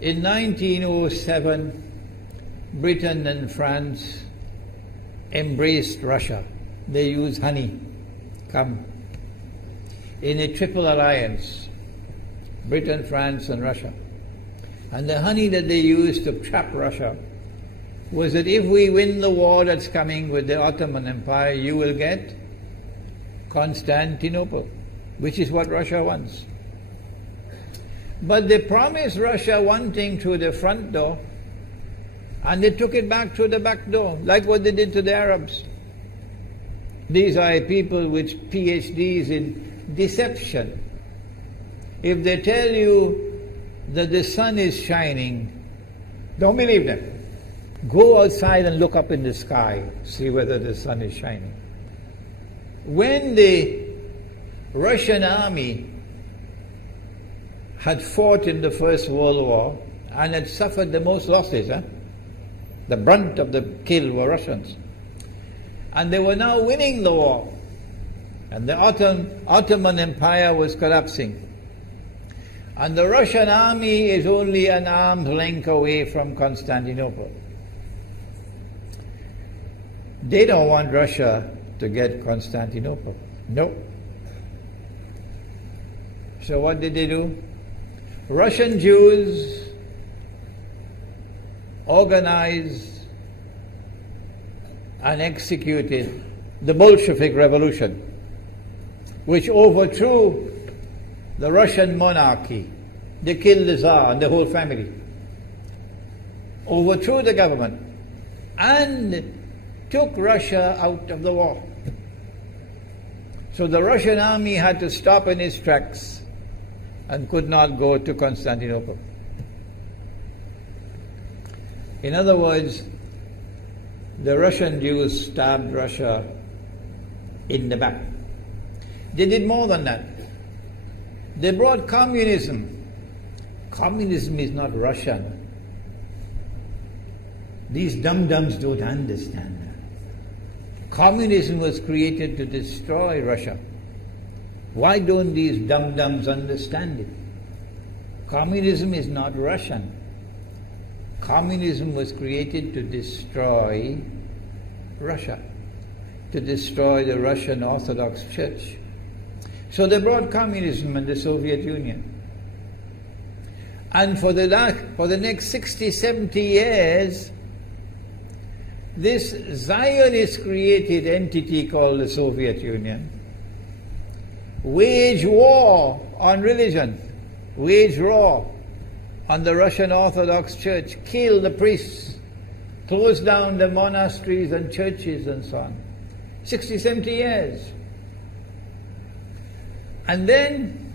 In 1907, Britain and France embraced Russia. They used honey, in a triple alliance, Britain, France and Russia. And the honey that they used to trap Russia was that if we win the war that's coming with the Ottoman Empire, you will get Constantinople, which is what Russia wants. But they promised Russia one thing through the front door, and they took it back through the back door, like what they did to the Arabs. These are people with PhDs in deception. If they tell you that the sun is shining, don't believe them. Go outside and look up in the sky, see whether the sun is shining. When the Russian army had fought in the First World War and had suffered the most losses, the brunt of the kill were Russians, and they were now winning the war, and the Ottoman Empire was collapsing, and the Russian army is only an arm's length away from Constantinople. They don't want Russia to get Constantinople. No. So what did they do? Russian Jews organized and executed the Bolshevik Revolution, which overthrew the Russian monarchy. They killed the Tsar and the whole family, overthrew the government, and took Russia out of the war. So the Russian army had to stop in its tracks and could not go to Constantinople. In other words, the Russian Jews stabbed Russia in the back. They did more than that. They brought communism. Communism is not Russian. These dum-dums don't understand that. Communism was created to destroy Russia. Why don't these dum-dums understand it? Communism is not Russian. Communism was created to destroy Russia, to destroy the Russian Orthodox Church. So they brought communism in the Soviet Union. And for the next 60, 70 years, this Zionist-created entity called the Soviet Union waged war on religion, waged war on the Russian Orthodox Church, killed the priests, closed down the monasteries and churches and so on. 60, 70 years. And then,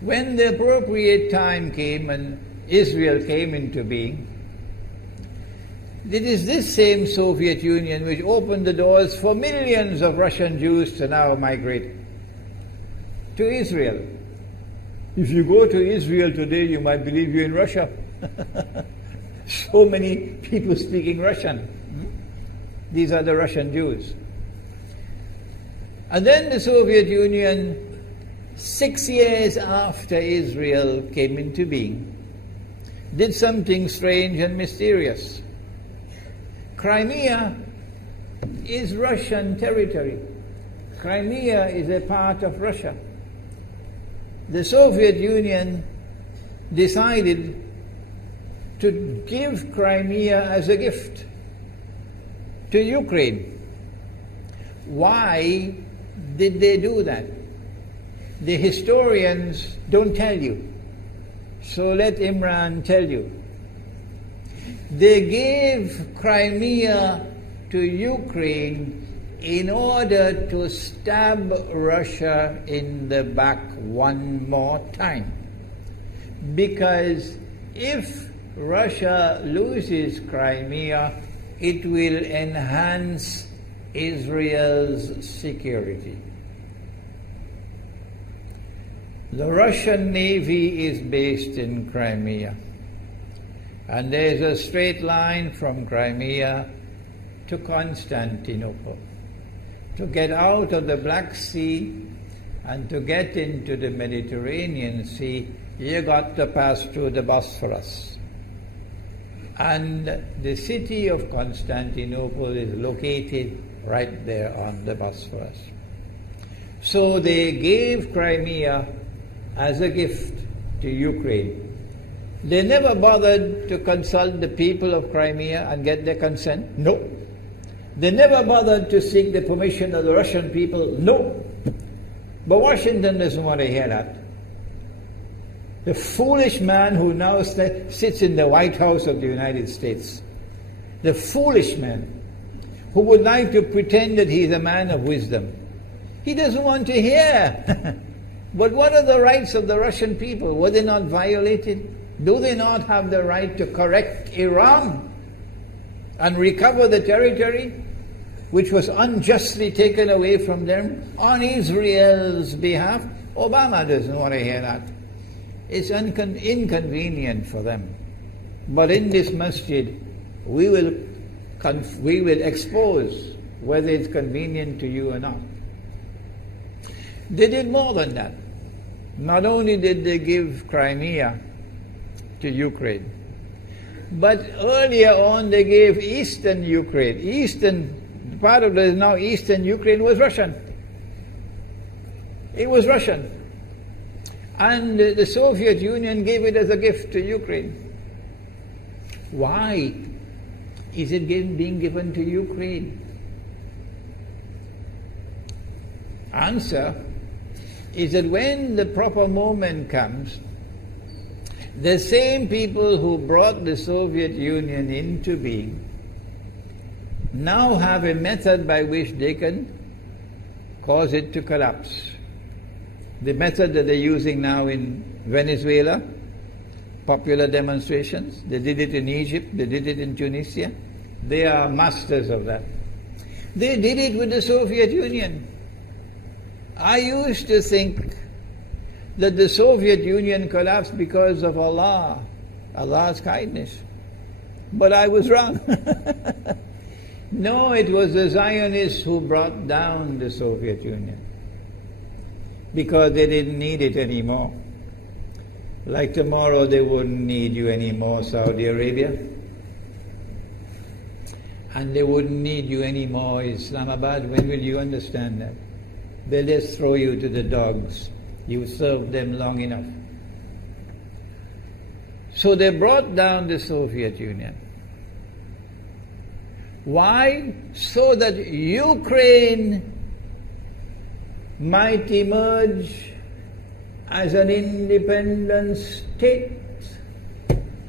when the appropriate time came and Israel came into being, it is this same Soviet Union which opened the doors for millions of Russian Jews to now migrate to Israel. If you go to Israel today, you might believe you're in Russia. So many people speaking Russian. These are the Russian Jews. And then the Soviet Union, 6 years after Israel came into being, did something strange and mysterious. Crimea is Russian territory. Crimea is a part of Russia. The Soviet Union decided to give Crimea as a gift to Ukraine. Why did they do that? The historians don't tell you. So let Imran tell you. They gave Crimea to Ukraine in order to stab Russia in the back one more time. Because if Russia loses Crimea, it will enhance Israel's security. The Russian Navy is based in Crimea, and there is a straight line from Crimea to Constantinople. To get out of the Black Sea and to get into the Mediterranean Sea, you got to pass through the Bosphorus. And the city of Constantinople is located right there on the Bosphorus. So they gave Crimea as a gift to Ukraine. They never bothered to consult the people of Crimea and get their consent. No. They never bothered to seek the permission of the Russian people. No. But Washington doesn't want to hear that. The foolish man who now sits in the White House of the United States, the foolish man who would like to pretend that he's a man of wisdom, he doesn't want to hear. But what are the rights of the Russian people? Were they not violated? Do they not have the right to correct Iran and recover the territory which was unjustly taken away from them on Israel's behalf? Obama doesn't want to hear that. It's inconvenient for them. But in this masjid, we will expose whether it's convenient to you or not. They did more than that. Not only did they give Crimea to Ukraine, but earlier on they gave eastern Ukraine. Eastern, part of the now eastern Ukraine was Russian. It was Russian. And the Soviet Union gave it as a gift to Ukraine. Why is it being given to Ukraine? Answer is that when the proper moment comes, the same people who brought the Soviet Union into being now have a method by which they can cause it to collapse. The method that they're using now in Venezuela, popular demonstrations, they did it in Egypt, they did it in Tunisia. They are masters of that. They did it with the Soviet Union. I used to think that the Soviet Union collapsed because of Allah, Allah's kindness. But I was wrong. No, it was the Zionists who brought down the Soviet Union because they didn't need it anymore. Like tomorrow they wouldn't need you anymore, Saudi Arabia. And they wouldn't need you anymore, Islamabad. When will you understand that? They'll just throw you to the dogs. You served them long enough. So they brought down the Soviet Union. Why? So that Ukraine might emerge as an independent state.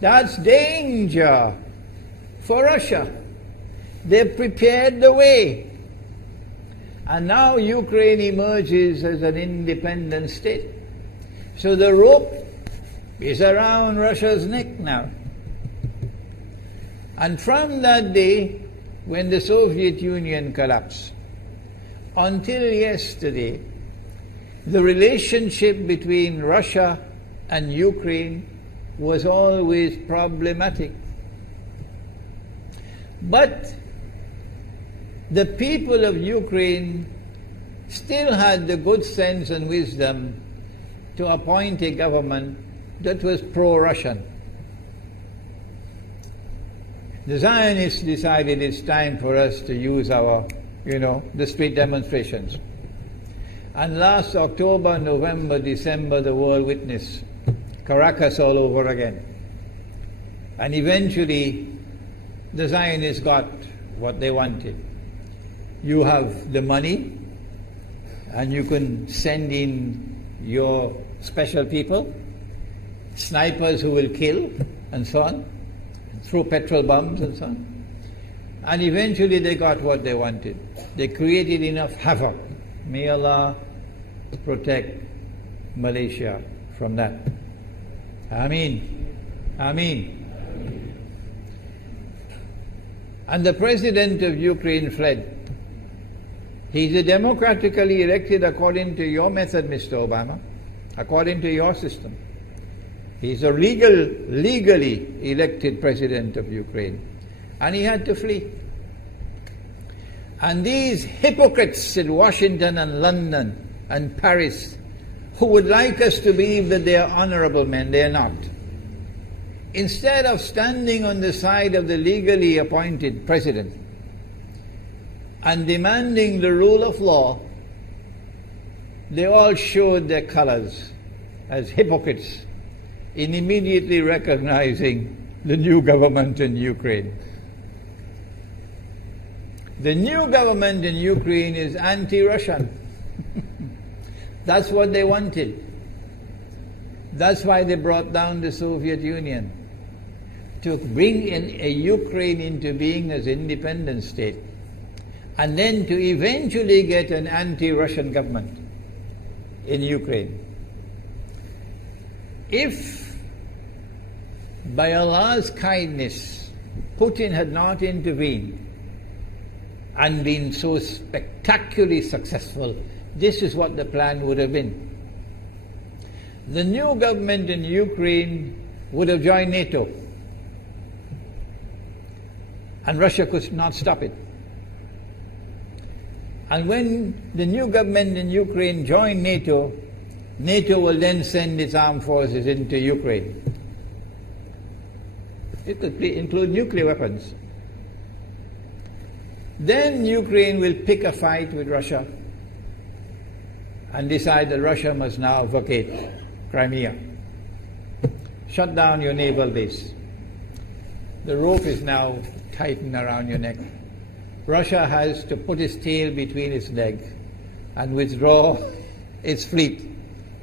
That's danger for Russia. They prepared the way. And now Ukraine emerges as an independent state. So the rope is around Russia's neck now. And from that day, when the Soviet Union collapsed, until yesterday, the relationship between Russia and Ukraine was always problematic. But the people of Ukraine still had the good sense and wisdom to appoint a government that was pro-Russian. The Zionists decided it's time for us to use our, the street demonstrations. And last October, November, December, the world witnessed Caracas all over again. And eventually, the Zionists got what they wanted. You have the money, and you can send in your special people, snipers who will kill, and so on, throw petrol bombs and so on. And eventually they got what they wanted. They created enough havoc. May Allah protect Malaysia from that. Ameen. Ameen. And the president of Ukraine fled. He's a democratically elected according to your method, Mr. Obama, according to your system. He's a legally elected president of Ukraine. And he had to flee. And these hypocrites in Washington and London and Paris who would like us to believe that they are honorable men. They are not. Instead of standing on the side of the legally appointed president and demanding the rule of law, they all showed their colors as hypocrites in immediately recognizing the new government in Ukraine. The new government in Ukraine is anti-Russian. That's what they wanted. That's why they brought down the Soviet Union, to bring in a Ukraine into being as an independent state, and then to eventually get an anti-Russian government in Ukraine. If by Allah's kindness Putin had not intervened and been so spectacularly successful, this is what the plan would have been. The new government in Ukraine would have joined NATO, and Russia could not stop it. And when the new government in Ukraine joined NATO, NATO will then send its armed forces into Ukraine. It could include nuclear weapons. Then Ukraine will pick a fight with Russia and decide that Russia must now vacate Crimea. Shut down your naval base. The rope is now tightened around your neck. Russia has to put its tail between its legs and withdraw its fleet,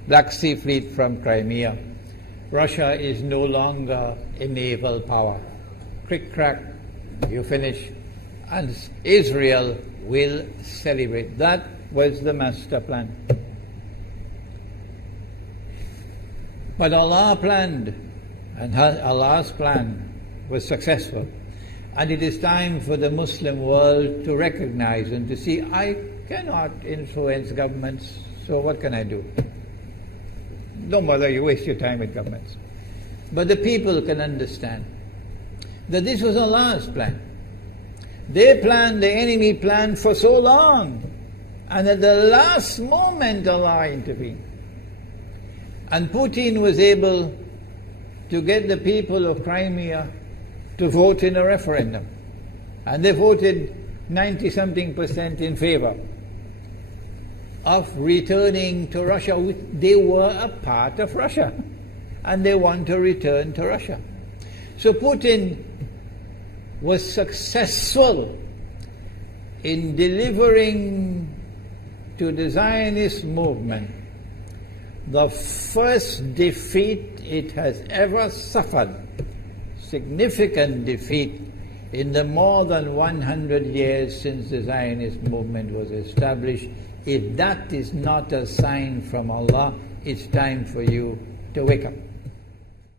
Black Sea Fleet, from Crimea. Russia is no longer a naval power. Crick crack, you finish. And Israel will celebrate. That was the master plan. But Allah planned, and Allah's plan was successful. And it is time for the Muslim world to recognize and to see, I cannot influence governments, so what can I do? Don't bother, you waste your time with governments. But the people can understand that this was Allah's plan. They planned, the enemy planned for so long, and at the last moment Allah intervened. And Putin was able to get the people of Crimea to vote in a referendum. And they voted 90-something% in favor of returning to Russia. They were a part of Russia, and they want to return to Russia. So Putin was successful in delivering to the Zionist movement the first defeat it has ever suffered, significant defeat, in the more than 100 years since the Zionist movement was established. If that is not a sign from Allah, it's time for you to wake up.